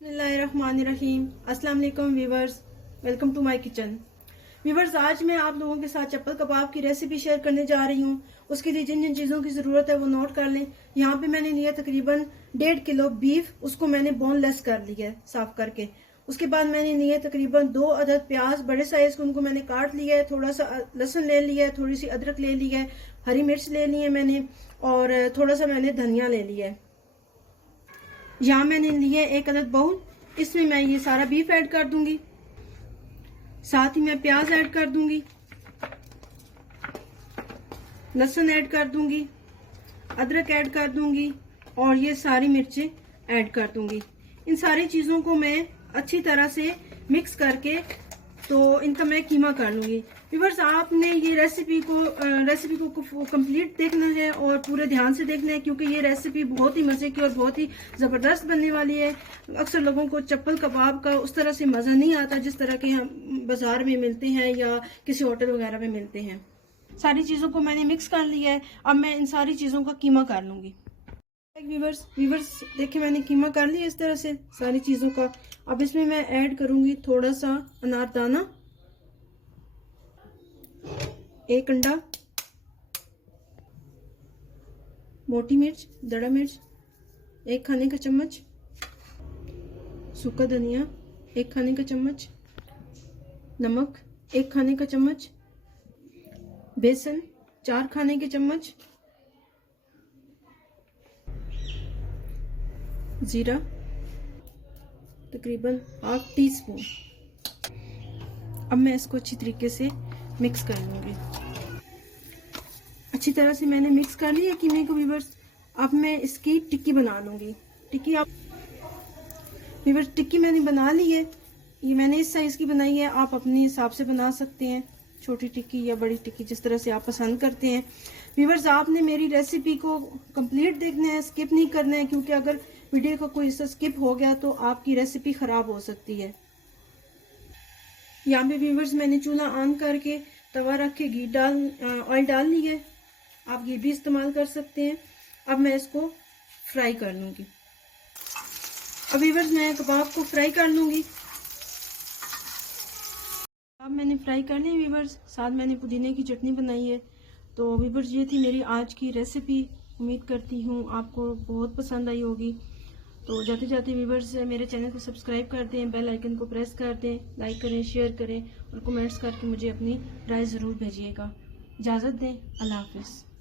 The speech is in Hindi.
बिस्मिल्लाहिर्रहमानिर्रहीम। अस्सलाम वालेकुम viewers, welcome to my kitchen. Viewers, आज मैं आप लोगों के साथ चप्पल कबाब की रेसिपी शेयर करने जा रही हूँ। उसके लिए जिन जिन चीज़ों की ज़रूरत है वो नोट कर लें। यहाँ पे मैंने लिया तकरीबन 1.5 किलो बीफ, उसको मैंने बोनलेस कर लिया है साफ करके। उसके बाद मैंने लिए तकरीबन 2 अदद प्याज बड़े साइज के, उनको मैंने काट लिया है। थोड़ा सा लहसुन ले लिया है, थोड़ी सी अदरक ले लिया है, हरी मिर्च ले ली है मैंने, और थोड़ा सा मैंने धनिया ले लिया है। यहाँ मैंने लिए 1 अदद बाउल, इसमें मैं ये सारा बीफ ऐड कर दूंगी। साथ ही मैं प्याज ऐड कर दूंगी, लहसुन ऐड कर दूंगी, अदरक ऐड कर दूंगी और ये सारी मिर्चें ऐड कर दूंगी। इन सारी चीजों को मैं अच्छी तरह से मिक्स करके तो इनका मैं कीमा कर लूंगी। व्यूअर्स, आपने ये रेसिपी को कंप्लीट देखना है और पूरे ध्यान से देखना है, क्योंकि ये रेसिपी बहुत ही मजे की और बहुत ही जबरदस्त बनने वाली है। अक्सर लोगों को चप्पल कबाब का उस तरह से मजा नहीं आता जिस तरह के हम बाजार में मिलते हैं या किसी होटल वगैरह में मिलते हैं। सारी चीजों को मैंने मिक्स कर लिया है। अब मैं इन सारी चीजों का कीमा कर लूंगी। व्यूवर्स देखिए, मैंने कीमा कर लिया इस तरह से सारी चीजों का। अब इसमें मैं ऐड करूंगी थोड़ा सा अनारदाना, 1 अंडा, मोटी मिर्च, दड़ा मिर्च 1 खाने का चम्मच, सूखा धनिया 1 खाने का चम्मच, नमक 1 खाने का चम्मच, बेसन 4 खाने के चम्मच, जीरा तकरीबन ½ टीस्पून। अब मैं इसको अच्छी तरीके से मिक्स कर लूंगी। अच्छी तरह से मैंने मिक्स कर लिया कीमे को व्यूअर्स। अब मैं इसकी टिक्की बना लूंगी। टिक्की मैंने बना ली है। ये मैंने इस साइज की बनाई है, आप अपने हिसाब से बना सकते हैं, छोटी टिक्की या बड़ी टिक्की, जिस तरह से आप पसंद करते हैं। व्यूअर्स, आपने मेरी रेसिपी को कंप्लीट देखना है, स्किप नहीं करना है, क्योंकि अगर वीडियो का कोई हिस्सा स्किप हो गया तो आपकी रेसिपी खराब हो सकती है। यहाँ पे व्यूअर्स, मैंने चूल्हा ऑन करके तवा रख के ऑयल डाल ली है। आप घी भी इस्तेमाल कर सकते हैं। अब मैं इसको फ्राई कर लूंगी। अब व्यूअर्स, मैं कबाब को फ्राई कर लूंगी। अब मैंने फ्राई कर लिया व्यूअर्स, साथ मैंने पुदीने की चटनी बनाई है। तो व्यूअर्स, ये थी मेरी आज की रेसिपी। उम्मीद करती हूँ आपको बहुत पसंद आई होगी। तो जाते जाते व्यूअर्स, मेरे चैनल को सब्सक्राइब कर दें, बेल आइकन को प्रेस कर दें, लाइक करें, शेयर करें और कमेंट्स करके मुझे अपनी राय ज़रूर भेजिएगा। इजाज़त दें, अल्लाह हाफिज़।